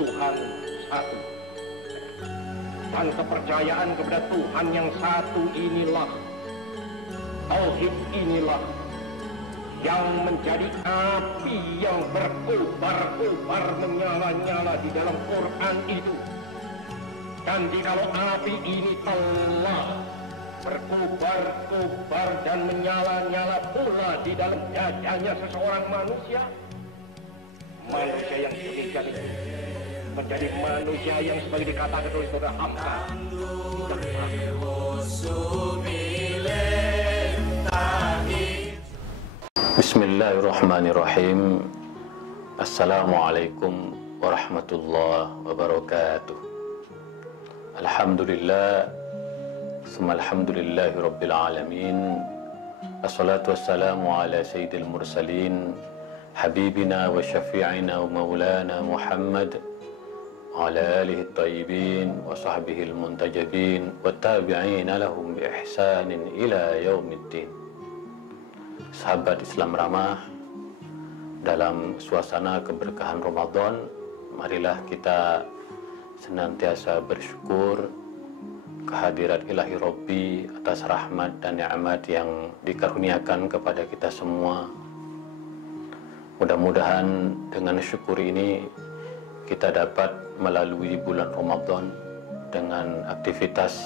Tuhan satu. Dan kepercayaan kepada Tuhan yang satu inilah, tauhid inilah, yang menjadi api yang berkobar-kobar menyala-nyala di dalam Quran itu. Dan jikalau api ini telah berkobar-kobar dan menyala-nyala pula di dalam dadanya seseorang manusia, manusia yang demikian itu menjadi manusia yang sebagai dikatakan oleh saudara Hamka dan Bismillahirrahmanirrahim. Assalamualaikum warahmatullahi wabarakatuh. Alhamdulillah, summa alhamdulillahi rabbil alamin. Assalatu wassalamu ala sayyidil mursalin, habibina wa syafi'ina wa maulana Muhammad wa ala alihi at-tayyibin wa sahbihi al-muntajabin wa tabi'ina lahum bi ihsanin ila yaumiddin. Sahabat Islam ramah, dalam suasana keberkahan Ramadan, marilah kita senantiasa bersyukur kehadirat ilahi Rabbi atas rahmat dan nikmat yang dikaruniakan kepada kita semua. Mudah-mudahan dengan syukur ini kita dapat melalui bulan Ramadan dengan aktivitas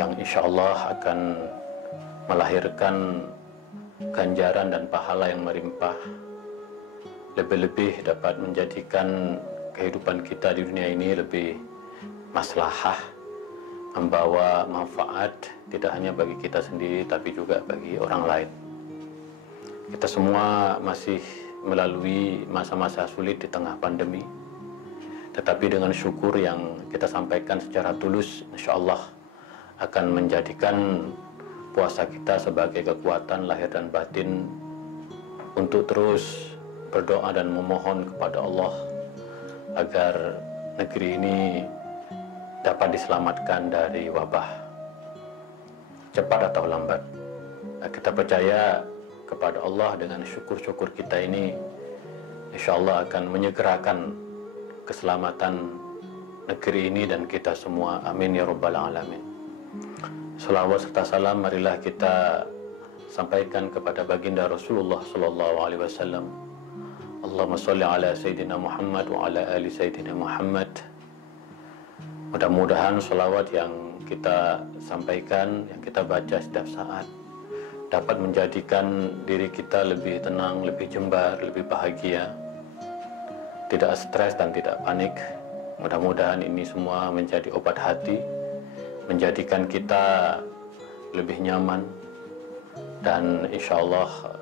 yang insya Allah akan melahirkan ganjaran dan pahala yang melimpah, lebih-lebih dapat menjadikan kehidupan kita di dunia ini lebih maslahah, membawa manfaat tidak hanya bagi kita sendiri tapi juga bagi orang lain. Kita semua masih melalui masa-masa sulit di tengah pandemi, tetapi dengan syukur yang kita sampaikan secara tulus, insya Allah akan menjadikan puasa kita sebagai kekuatan lahir dan batin untuk terus berdoa dan memohon kepada Allah agar negeri ini dapat diselamatkan dari wabah, cepat atau lambat. Kita percaya kepada Allah, dengan syukur-syukur kita ini insya Allah akan menyegerakan keselamatan negeri ini dan kita semua. Amin ya rabbal alamin. Salawat serta salam marilah kita sampaikan kepada baginda Rasulullah sallallahu alaihi wasallam. Allahumma sholli ala sayyidina Muhammad wa ala ali sayyidina Muhammad. Mudah-mudahan salawat yang kita sampaikan, yang kita baca setiap saat dapat menjadikan diri kita lebih tenang, lebih jembar, lebih bahagia, tidak stres dan tidak panik. Mudah-mudahan ini semua menjadi obat hati, menjadikan kita lebih nyaman, dan insya Allah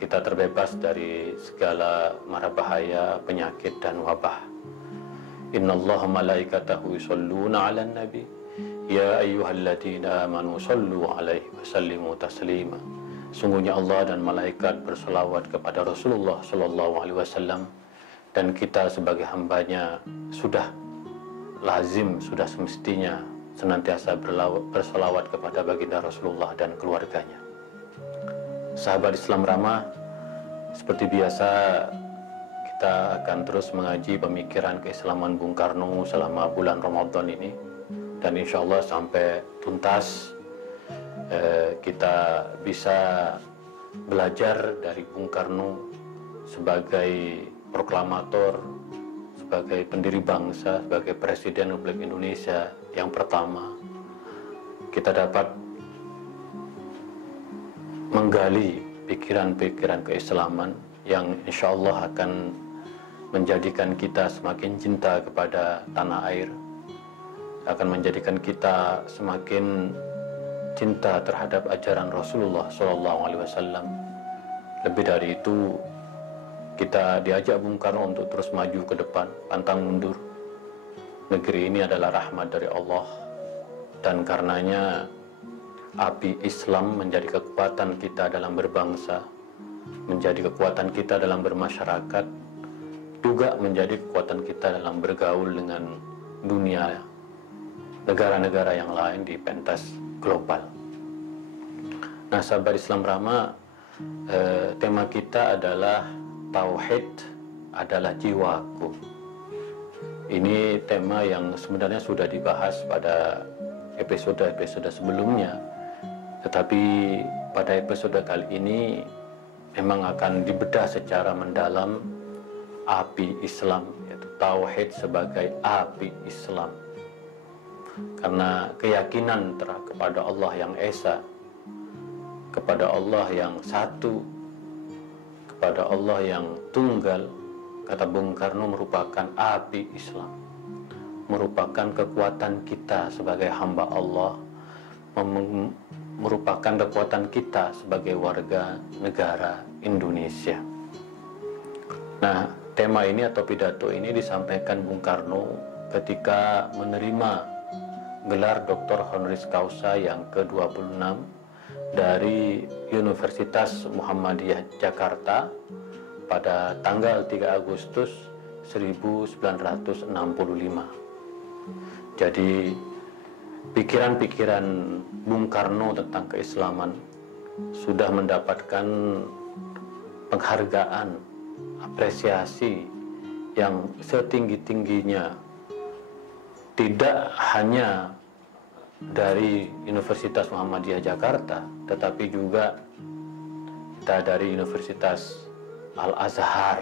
kita terbebas dari segala mara bahaya, penyakit dan wabah. Innallaha malaikatahu yusholluna 'alan nabi ya ayyuhalladzina amanu shollu 'alaihi wa sallimu taslima. Sungguhnya Allah dan malaikat berselawat kepada Rasulullah sallallahu alaihi wasallam, dan kita sebagai hambanya sudah lazim, sudah semestinya senantiasa berselawat kepada baginda Rasulullah dan keluarganya. Sahabat Islam ramah, seperti biasa kita akan terus mengaji pemikiran keislaman Bung Karno selama bulan Ramadan ini, dan insya Allah sampai tuntas kita bisa belajar dari Bung Karno sebagai proklamator, sebagai pendiri bangsa, sebagai Presiden Republik Indonesia yang pertama. Kita dapat menggali pikiran-pikiran keislaman yang insya Allah akan menjadikan kita semakin cinta kepada tanah air, akan menjadikan kita semakin cinta terhadap ajaran Rasulullah SAW. Lebih dari itu, kita diajak Bung Karno untuk terus maju ke depan, pantang mundur. Negeri ini adalah rahmat dari Allah, dan karenanya api Islam menjadi kekuatan kita dalam berbangsa, menjadi kekuatan kita dalam bermasyarakat, juga menjadi kekuatan kita dalam bergaul dengan dunia, negara-negara yang lain di pentas global. Nah, sahabat Islam ramah, tema kita adalah Tauhid adalah jiwaku. Ini tema yang sebenarnya sudah dibahas pada episode-episode sebelumnya, tetapi pada episode kali ini memang akan dibedah secara mendalam api Islam, yaitu tauhid sebagai api Islam. Karena keyakinan kepada Allah yang Esa, kepada Allah yang satu, kepada Allah yang tunggal, kata Bung Karno, merupakan api Islam, merupakan kekuatan kita sebagai hamba Allah, merupakan kekuatan kita sebagai warga negara Indonesia. Nah, tema ini atau pidato ini disampaikan Bung Karno ketika menerima gelar Dr. Honoris Causa yang ke-26 dari Universitas Muhammadiyah Jakarta pada tanggal 3 Agustus 1965. Jadi pikiran-pikiran Bung Karno tentang keislaman sudah mendapatkan penghargaan, apresiasi yang setinggi-tingginya, tidak hanya dari Universitas Muhammadiyah Jakarta, tetapi juga kita dari Universitas Al-Azhar,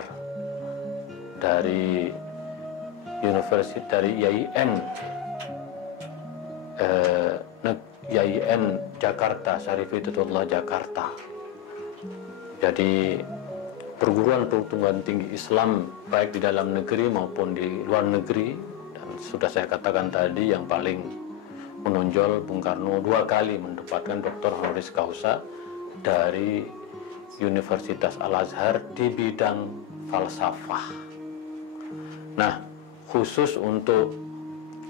dari YIN Jakarta, Syarif Hidayatullah Jakarta. Jadi perguruan tinggi Islam baik di dalam negeri maupun di luar negeri, dan sudah saya katakan tadi yang paling menonjol, Bung Karno 2 kali mendapatkan Dr. Honoris Causa dari Universitas Al-Azhar di bidang falsafah. Nah, khusus untuk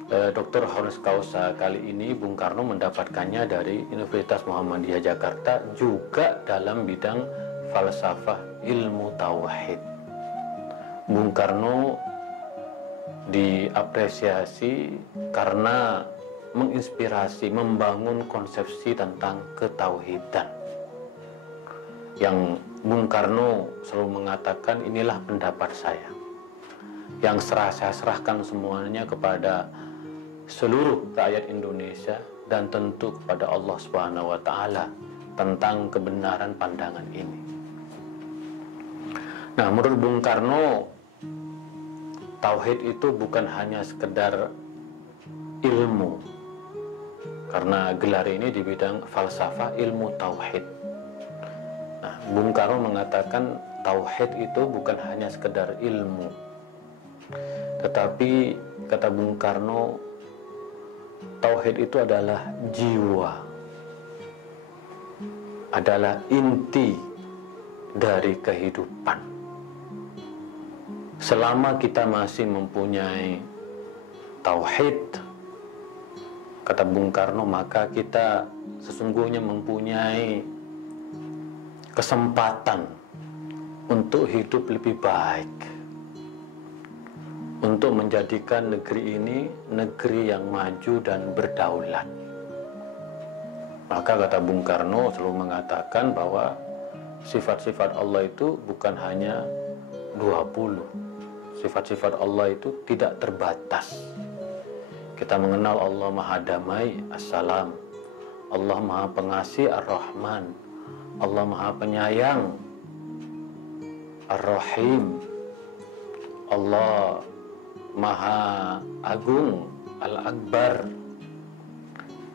Dr. Honoris Causa kali ini Bung Karno mendapatkannya dari Universitas Muhammadiyah Jakarta juga dalam bidang falsafah ilmu tauhid. Bung Karno diapresiasi karena menginspirasi, membangun konsepsi tentang ketauhidan. Yang Bung Karno selalu mengatakan, inilah pendapat saya, yang saya serahkan semuanya kepada seluruh rakyat Indonesia dan tentu kepada Allah Subhanahu wa Ta'ala tentang kebenaran pandangan ini. Nah, menurut Bung Karno, tauhid itu bukan hanya sekedar ilmu, karena gelar ini di bidang falsafah ilmu tauhid. Nah, Bung Karno mengatakan tauhid itu bukan hanya sekedar ilmu, tetapi kata Bung Karno, tauhid itu adalah jiwa, adalah inti dari kehidupan. Selama kita masih mempunyai tauhid, kata Bung Karno, maka kita sesungguhnya mempunyai kesempatan untuk hidup lebih baik, untuk menjadikan negeri ini negeri yang maju dan berdaulat. Maka kata Bung Karno selalu mengatakan bahwa sifat-sifat Allah itu bukan hanya 20. Sifat-sifat Allah itu tidak terbatas. Kita mengenal Allah Maha Damai, Assalam. Allah Maha Pengasih, Ar-Rahman. Allah Maha Penyayang, Ar-Rahim. Allah Maha Agung, Al-Akbar.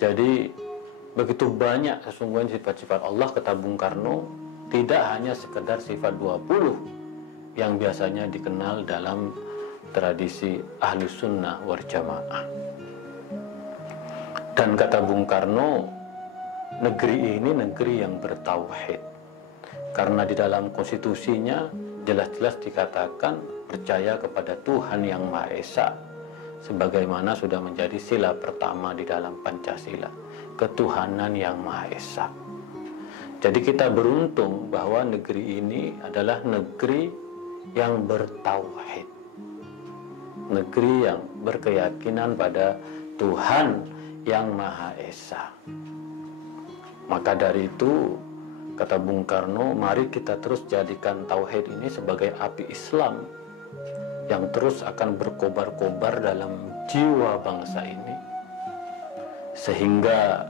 Jadi begitu banyak sesungguhnya sifat-sifat Allah, kata Bung Karno, tidak hanya sekedar sifat 20 yang biasanya dikenal dalam tradisi Ahlus Sunnah wal Jamaah. Dan kata Bung Karno, negeri ini negeri yang bertauhid, karena di dalam konstitusinya jelas-jelas dikatakan percaya kepada Tuhan yang Maha Esa, sebagaimana sudah menjadi sila pertama di dalam Pancasila, ketuhanan yang Maha Esa. Jadi kita beruntung bahwa negeri ini adalah negeri yang bertauhid, negeri yang berkeyakinan pada Tuhan yang Maha Esa. Maka dari itu, kata Bung Karno, mari kita terus jadikan tauhid ini sebagai api Islam, yang terus akan berkobar-kobar dalam jiwa bangsa ini, sehingga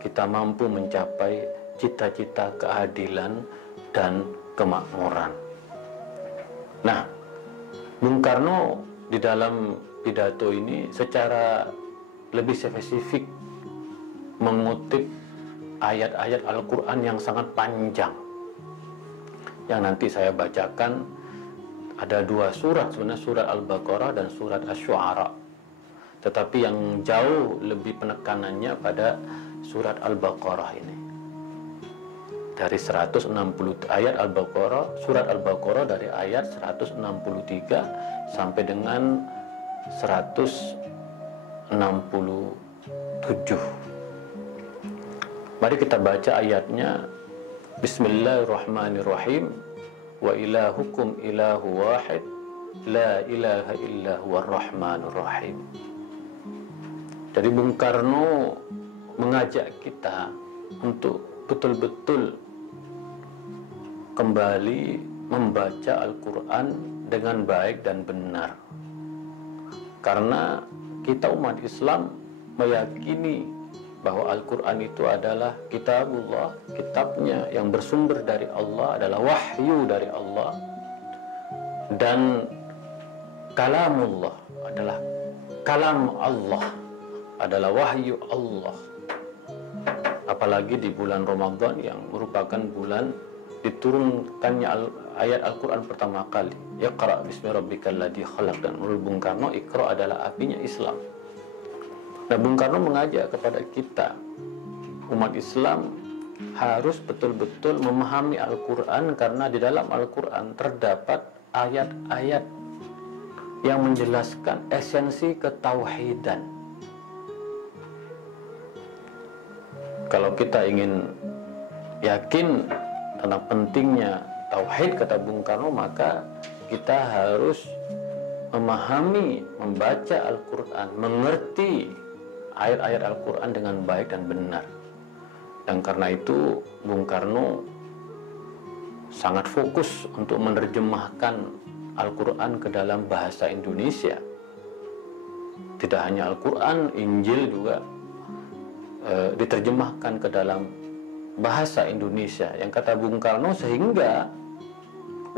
kita mampu mencapai cita-cita keadilan dan kemakmuran. Nah, Bung Karno di dalam pidato ini secara lebih spesifik mengutip ayat-ayat Al-Quran yang sangat panjang, yang nanti saya bacakan. Ada dua surat, sebenarnya surat Al-Baqarah dan surat Asy-Syu'ara, tetapi yang jauh lebih penekanannya pada surat Al-Baqarah ini. Dari 160 ayat Al-Baqarah, surat Al-Baqarah dari ayat 163 sampai dengan 167. Mari kita baca ayatnya. Bismillahirrahmanirrahim. Wa ilahukum ilahu wahid, la ilaha illa huwar rahmanur rahim. Jadi Bung Karno mengajak kita untuk betul-betul kembali membaca Al-Quran dengan baik dan benar. Karena kita umat Islam meyakini bahwa Al-Quran itu adalah kitabullah, kitabnya yang bersumber dari Allah, adalah wahyu dari Allah, dan kalamullah adalah kalam Allah, adalah wahyu Allah. Apalagi di bulan Ramadan yang merupakan bulan diturunkannya ayat Al-Quran pertama kali, Iqra bismi rabbikal ladzi khalaq. Dan menurut Bung Karno, Iqra adalah apinya Islam. Nah, Bung Karno mengajak kepada kita, umat Islam, harus betul-betul memahami Al-Quran, karena di dalam Al-Quran terdapat ayat-ayat yang menjelaskan esensi ketauhidan. Kalau kita ingin yakin tentang pentingnya tauhid, kata Bung Karno, maka kita harus memahami, membaca Al-Quran, mengerti ayat-ayat Al-Quran dengan baik dan benar. Dan karena itu Bung Karno sangat fokus untuk menerjemahkan Al-Quran ke dalam bahasa Indonesia. Tidak hanya Al-Quran, Injil juga diterjemahkan ke dalam bahasa Indonesia, yang kata Bung Karno, sehingga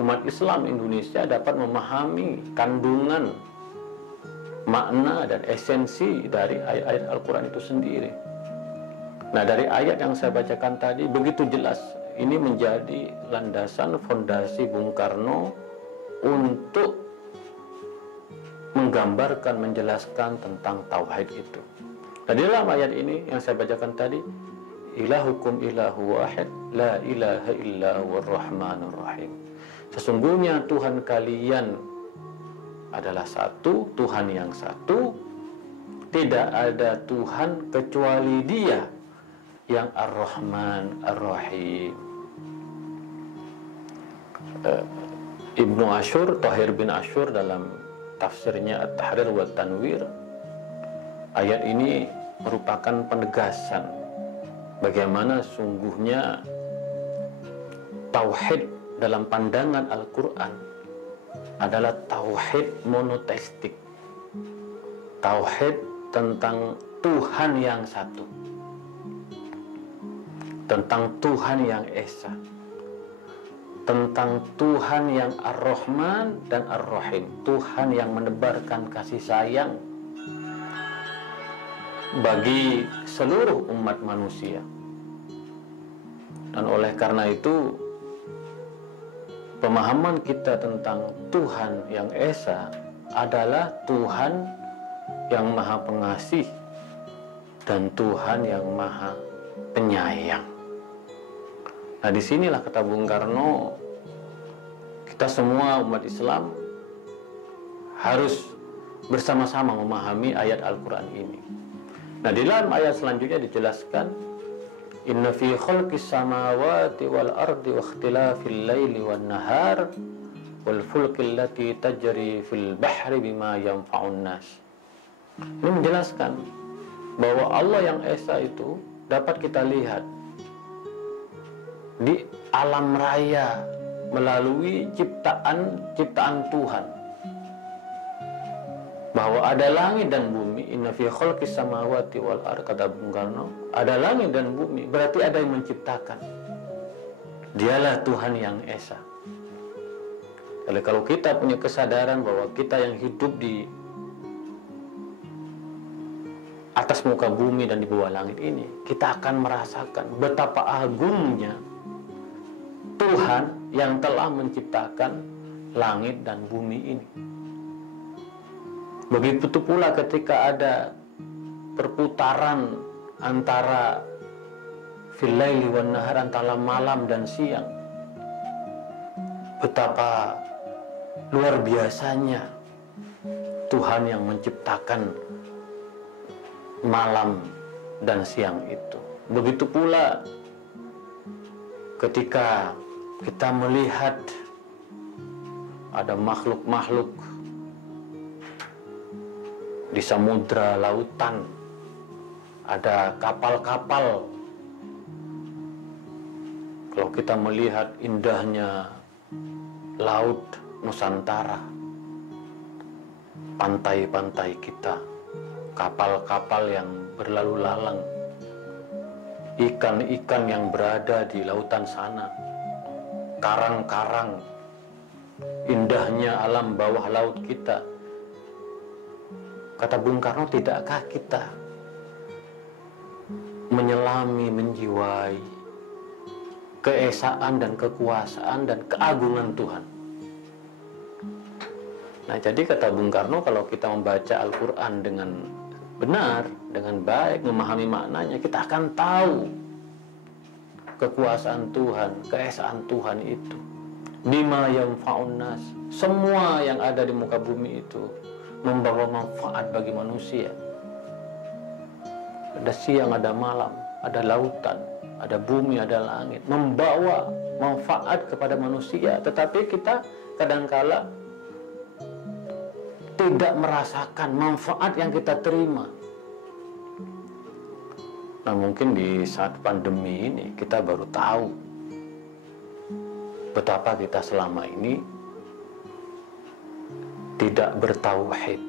umat Islam Indonesia dapat memahami kandungan, makna dan esensi dari ayat-ayat Al-Quran itu sendiri. Nah, dari ayat yang saya bacakan tadi begitu jelas, ini menjadi landasan fondasi Bung Karno untuk menggambarkan, menjelaskan tentang tauhid itu. Nah, di dalam ayat ini yang saya bacakan tadi, ilahukum ilahu wahid, la ilaha illa huwar rahmanur rahim. Sesungguhnya Tuhan kalian adalah satu, Tuhan yang satu, tidak ada Tuhan kecuali Dia yang Ar-Rahman Ar-Rahim. Ibnu Ashur, Thahir bin Ashur, dalam tafsirnya At-Tahrir wa Tanwir, ayat ini merupakan penegasan bagaimana sungguhnya tauhid dalam pandangan Al-Quran adalah tauhid monoteistik, tauhid tentang Tuhan yang satu, tentang Tuhan yang esa, tentang Tuhan yang Ar-Rahman dan Ar-Rahim, Tuhan yang menebarkan kasih sayang bagi seluruh umat manusia. Dan oleh karena itu, pemahaman kita tentang Tuhan yang esa adalah Tuhan yang maha pengasih dan Tuhan yang maha penyayang. Nah, disinilah kata Bung Karno, kita semua umat Islam harus bersama-sama memahami ayat Al-Quran ini. Nah, di dalam ayat selanjutnya dijelaskan, inna fi khalqis samawati wal ardi wa ikhtilafil laili wan nahar wal fulkil lati tajri fil bahri bima yanfa'un nas. Ini menjelaskan bahwa Allah yang esa itu dapat kita lihat di alam raya melalui ciptaan Tuhan, bahwa ada langit dan bumi. Inna fi khalqis samawati wal ardh, kata Bung Karno, ada langit dan bumi, berarti ada yang menciptakan. Dialah Tuhan yang esa. Jadi kalau kita punya kesadaran bahwa kita yang hidup di atas muka bumi dan di bawah langit ini, kita akan merasakan betapa agungnya Tuhan yang telah menciptakan langit dan bumi ini. Begitu pula ketika ada perputaran antara filaili wan nahar, antara malam dan siang, betapa luar biasanya Tuhan yang menciptakan malam dan siang itu. Begitu pula ketika kita melihat ada makhluk-makhluk di samudra lautan, ada kapal-kapal. Kalau kita melihat indahnya laut Nusantara, pantai-pantai kita, kapal-kapal yang berlalu lalang, ikan-ikan yang berada di lautan sana, karang-karang, indahnya alam bawah laut kita. Kata Bung Karno, tidakkah kita menyelami, menjiwai keesaan dan kekuasaan dan keagungan Tuhan? Nah, jadi kata Bung Karno, kalau kita membaca Al-Quran dengan benar, dengan baik, memahami maknanya, kita akan tahu kekuasaan Tuhan, keesaan Tuhan itu. Bima yanfa'un nas, semua yang ada di muka bumi itu membawa manfaat bagi manusia. Ada siang, ada malam, ada lautan, ada bumi, ada langit, membawa manfaat kepada manusia. Tetapi kita kadangkala tidak merasakan manfaat yang kita terima. Nah, mungkin di saat pandemi ini kita baru tahu betapa kita selama ini tidak bertauhid,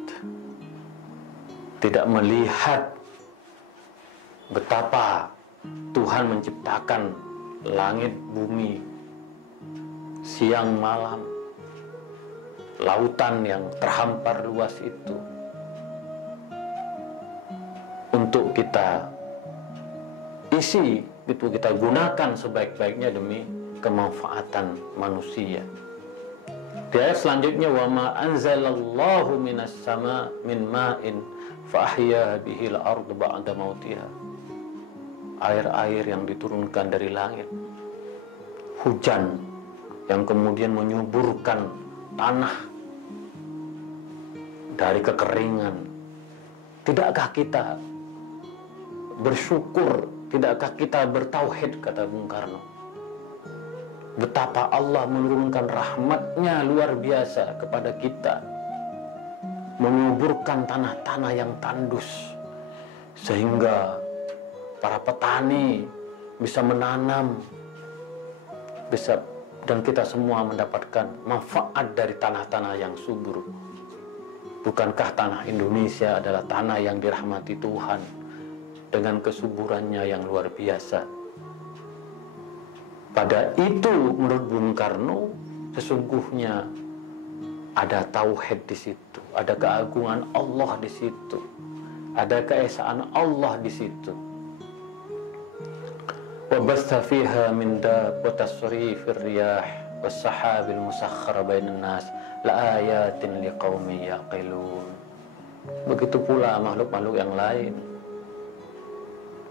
tidak melihat betapa Tuhan menciptakan langit, bumi, siang, malam, lautan yang terhampar luas itu untuk kita isi, itu kita gunakan sebaik-baiknya demi kemanfaatan manusia. Di ayat selanjutnya, wa ma anzalallahu minas sama min ma'in fa ahya bihil ardu ba'da mautiha. Air-air yang diturunkan dari langit, hujan yang kemudian menyuburkan tanah dari kekeringan. Tidakkah kita bersyukur, tidakkah kita bertauhid, kata Bung Karno, betapa Allah menurunkan rahmatnya luar biasa kepada kita, menyuburkan tanah-tanah yang tandus, sehingga para petani bisa menanam, dan kita semua mendapatkan manfaat dari tanah-tanah yang subur. Bukankah tanah Indonesia adalah tanah yang dirahmati Tuhan dengan kesuburannya yang luar biasa? Pada itu, menurut Bung Karno, sesungguhnya ada tauhid di situ, ada keagungan Allah di situ, ada keesaan Allah di situ. Wa basta fiha min tasrifir riyah was sahabil musakhkhar bainan nas la ayatin liqaumin yaqilun. Begitu pula makhluk-makhluk yang lain,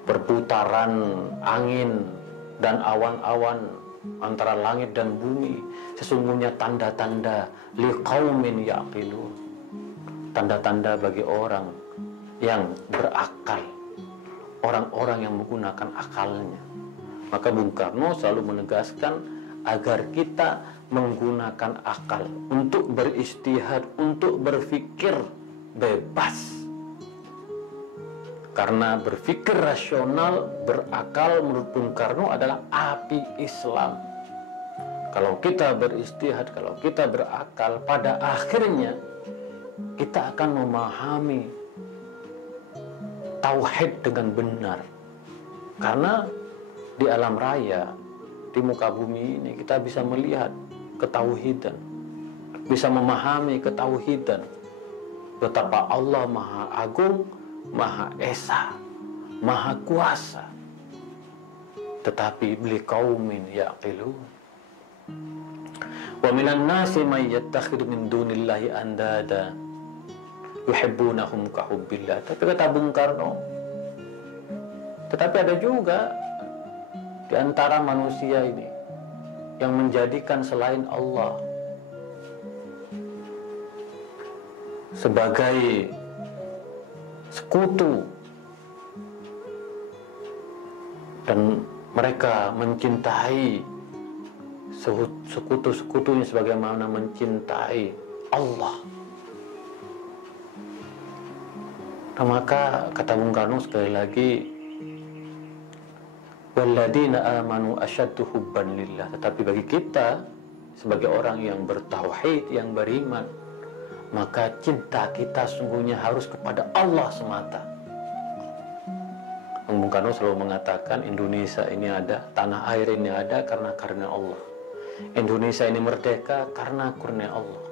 perputaran angin dan awan-awan antara langit dan bumi, sesungguhnya tanda-tanda liqaumin yaqilun, tanda-tanda bagi orang yang berakal, orang-orang yang menggunakan akalnya. Maka Bung Karno selalu menegaskan agar kita menggunakan akal untuk beristihad, untuk berpikir bebas. Karena berpikir rasional, berakal, menurut Bung Karno adalah api Islam. Kalau kita beristihad, kalau kita berakal, pada akhirnya kita akan memahami tauhid dengan benar. Karena di alam raya, di muka bumi ini kita bisa melihat ketauhidan, bisa memahami ketauhidan betapa Allah Maha Agung, Maha Esa, Maha Kuasa. Tetapi beli qaumin yaqilun. Wa minan nasi may yattakhidhu min dunillahi andada yuhibbunahum ka hubbillah. Tapi kata Bung Karno, tetapi ada juga di antara manusia ini yang menjadikan selain Allah sebagai sekutu, dan mereka mencintai sekutu-sekutunya sebagaimana mencintai Allah. Nah, maka kata Bung Karno sekali lagi, walladzina amanu asyaddu hubban lillah. Tetapi bagi kita sebagai orang yang bertauhid, yang beriman, maka cinta kita sungguhnya harus kepada Allah semata. Bung Karno selalu mengatakan Indonesia ini ada, tanah air ini ada karena Allah. Indonesia ini merdeka karena kurnia Allah.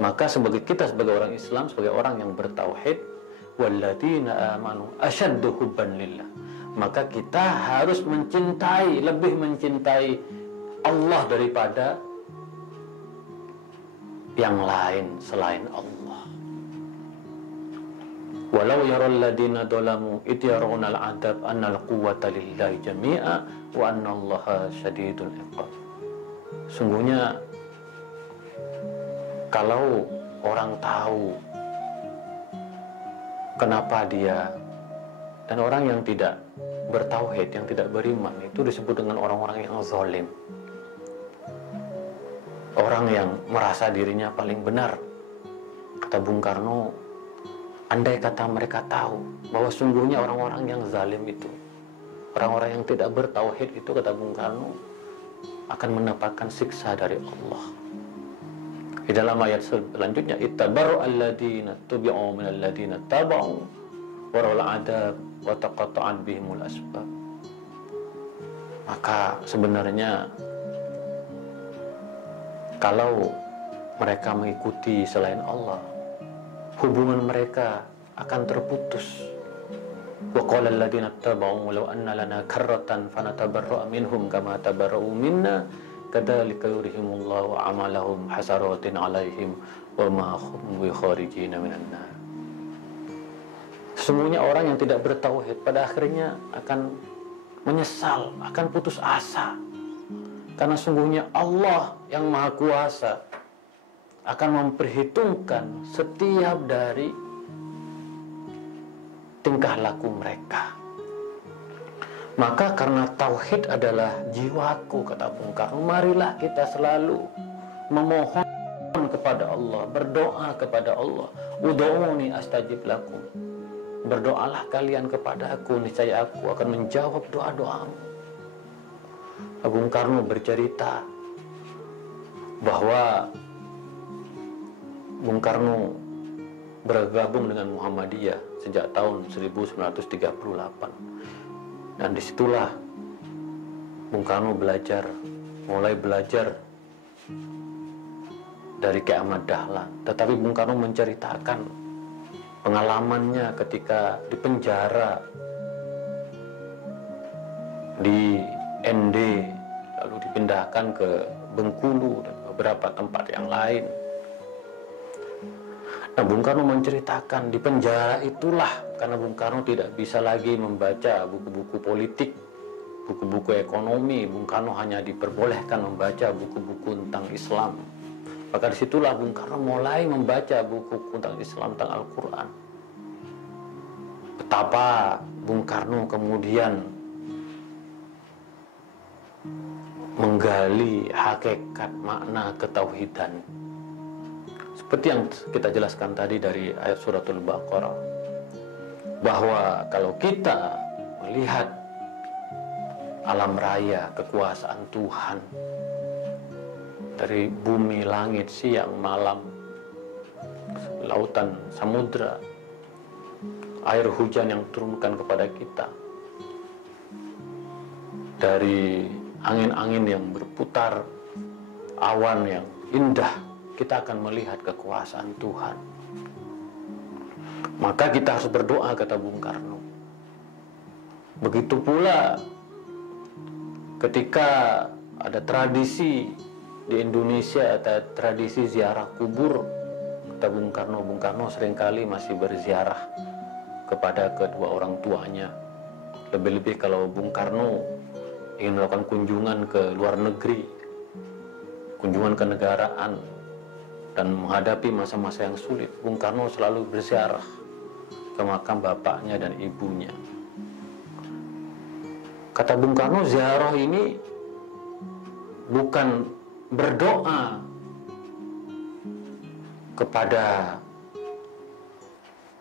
Maka sebagai kita sebagai orang Islam, sebagai orang yang bertauhid, walladzina amanu asyaddu hubban lillah, maka kita harus mencintai, lebih mencintai Allah daripada yang lain selain Allah. Walau yaral ladina dolamu id yarawna al-adab annal quwwata lillahi jami'a wa annallaha syadidul iqab. Sungguhnya kalau orang tahu kenapa dia, dan orang yang tidak bertauhid, yang tidak beriman, itu disebut dengan orang-orang yang zalim, orang yang merasa dirinya paling benar. Kata Bung Karno, andai kata mereka tahu bahwa sungguhnya orang-orang yang zalim itu, orang-orang yang tidak bertauhid itu, kata Bung Karno, akan mendapatkan siksa dari Allah. Di dalam ayat selanjutnya, ittabaru alladina tubi'u min alladina taba'u waral adab wa taqatta'at bihimul asbab. Maka sebenarnya kalau mereka mengikuti selain Allah, hubungan mereka akan terputus. Wa qala alladziina ittaba'u law anna lana karratan fanatabarra'u minhum kama tabarra'u minna kadzalika yurihimullahu a'malahum hasaratin 'alaihim wa ma hum bikharijin minan nar. Sesungguhnya orang yang tidak bertauhid pada akhirnya akan menyesal, akan putus asa. Karena sungguhnya Allah yang Maha Kuasa akan memperhitungkan setiap dari tingkah laku mereka. Maka karena tauhid adalah jiwaku, kata Bung Karno, marilah kita selalu memohon kepada Allah, berdoa kepada Allah. Ud'uuni astajib lakum. Berdoalah kalian kepada aku, niscaya aku akan menjawab doa-doamu. Bung Karno bercerita bahwa Bung Karno bergabung dengan Muhammadiyah sejak tahun 1938, dan disitulah Bung Karno mulai belajar dari Ki Ahmad Dahlan. Tetapi Bung Karno menceritakan pengalamannya ketika di penjara di ND, lalu dipindahkan ke Bengkulu dan beberapa tempat yang lain. Nah, Bung Karno menceritakan di penjara itulah, karena Bung Karno tidak bisa lagi membaca buku-buku politik, buku-buku ekonomi, Bung Karno hanya diperbolehkan membaca buku-buku tentang Islam. Maka disitulah Bung Karno mulai membaca buku tentang Islam, tentang Al-Quran. Betapa Bung Karno kemudian menggali hakikat makna ketauhidan. Seperti yang kita jelaskan tadi dari ayat suratul Baqarah, bahwa kalau kita melihat alam raya, kekuasaan Tuhan, dari bumi, langit, siang, malam, lautan, samudra, air hujan yang turunkan kepada kita, dari angin-angin yang berputar, awan yang indah, kita akan melihat kekuasaan Tuhan. Maka kita harus berdoa, kata Bung Karno. Begitu pula ketika ada tradisi di Indonesia, ada tradisi ziarah kubur, kata Bung Karno seringkali masih berziarah kepada kedua orang tuanya. Lebih-lebih kalau Bung Karno ingin melakukan kunjungan ke luar negeri, kunjungan kenegaraan, dan menghadapi masa-masa yang sulit, Bung Karno selalu berziarah ke makam bapaknya dan ibunya. Kata Bung Karno, ziarah ini bukan berdoa kepada,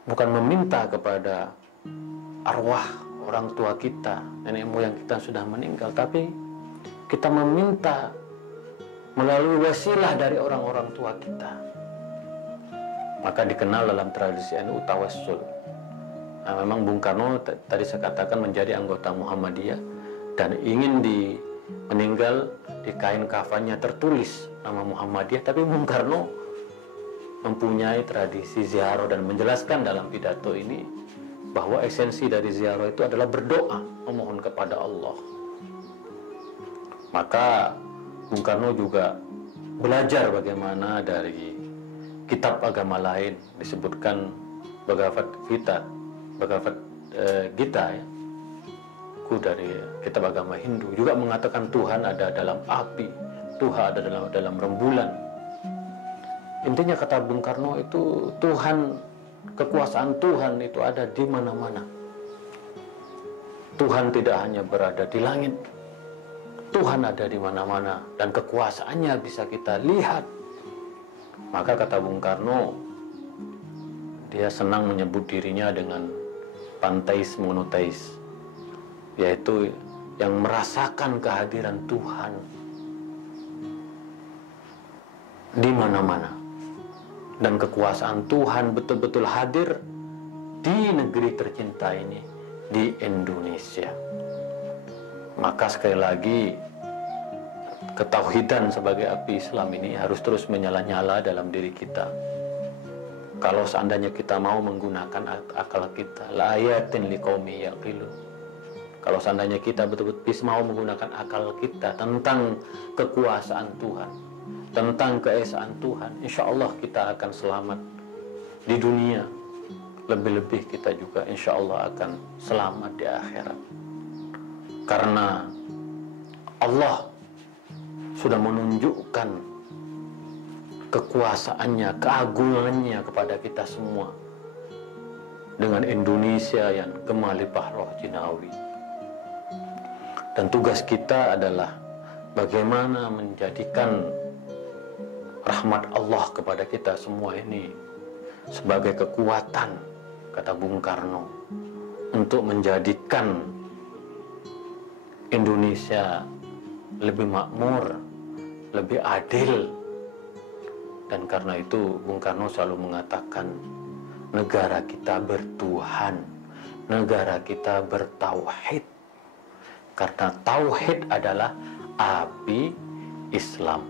bukan meminta kepada arwah orang tua kita, nenek moyang kita sudah meninggal, tapi kita meminta melalui wasilah dari orang-orang tua kita. Maka dikenal dalam tradisi NU tawassul. Nah, memang Bung Karno tadi saya katakan menjadi anggota Muhammadiyah dan ingin meninggal di kain kafannya tertulis nama Muhammadiyah, tapi Bung Karno mempunyai tradisi ziarah dan menjelaskan dalam pidato ini bahwa esensi dari ziarah itu adalah berdoa, memohon kepada Allah. Maka Bung Karno juga belajar bagaimana dari kitab agama lain, disebutkan Bhagavad Gita ya, dari kitab agama Hindu juga mengatakan Tuhan ada dalam api, Tuhan ada dalam rembulan. Intinya kata Bung Karno itu Tuhan, kekuasaan Tuhan itu ada di mana-mana. Tuhan tidak hanya berada di langit, Tuhan ada di mana-mana dan kekuasaannya bisa kita lihat. Maka kata Bung Karno, dia senang menyebut dirinya dengan panteis monoteis, yaitu yang merasakan kehadiran Tuhan di mana-mana. Dan kekuasaan Tuhan betul-betul hadir di negeri tercinta ini, di Indonesia. Maka sekali lagi, ketauhidan sebagai api Islam ini harus terus menyala-nyala dalam diri kita. Kalau seandainya kita mau menggunakan akal kita, la ayatin liqaumi yaqilun. Kalau seandainya kita betul-betul bisa mau menggunakan akal kita tentang kekuasaan Tuhan, tentang keesaan Tuhan, insya Allah kita akan selamat di dunia. Lebih-lebih kita juga insya Allah akan selamat di akhirat. Karena Allah sudah menunjukkan kekuasaannya, keagungannya kepada kita semua dengan Indonesia yang gemalipah roh jinawi. Dan tugas kita adalah bagaimana menjadikan rahmat Allah kepada kita semua ini sebagai kekuatan, kata Bung Karno, untuk menjadikan Indonesia lebih makmur, lebih adil. Dan karena itu Bung Karno selalu mengatakan negara kita bertuhan, negara kita bertauhid. Karena tauhid adalah api Islam.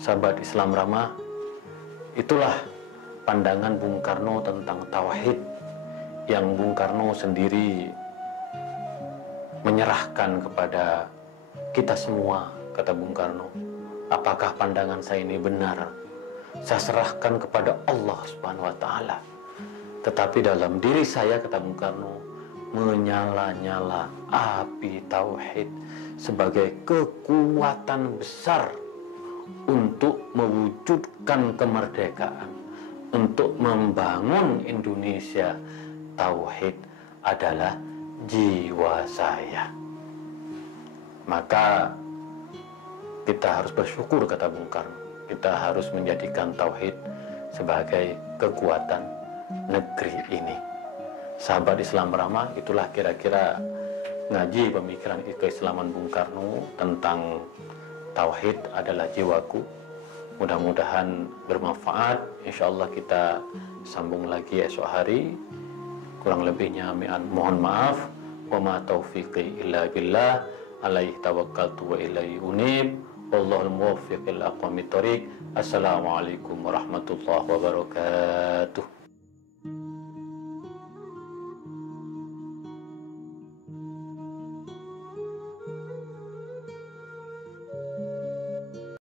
Sahabat Islam Ramah, itulah pandangan Bung Karno tentang tauhid yang Bung Karno sendiri menyerahkan kepada kita semua, kata Bung Karno. Apakah pandangan saya ini benar? Saya serahkan kepada Allah Subhanahu wa Ta'ala. Tetapi dalam diri saya, kata Bung Karno, menyala-nyala api tauhid sebagai kekuatan besar untuk mewujudkan kemerdekaan, untuk membangun Indonesia. Tauhid adalah jiwa saya. Maka kita harus bersyukur, kata Bung Karno. Kita harus menjadikan tauhid sebagai kekuatan negeri ini. Sahabat Islam Ramah, itulah kira-kira ngaji pemikiran keislaman Bung Karno tentang tauhid adalah jiwaku. Mudah-mudahan bermanfaat. Insya Allah kita sambung lagi esok hari. Kurang lebihnya mohon maaf. Wa ma taufiqi illa billah. Alaihi tawakkaltu wa ilaihi unib. Wallahul muwaffiq ila aqwamit thoriq. Assalamualaikum warahmatullahi wabarakatuh.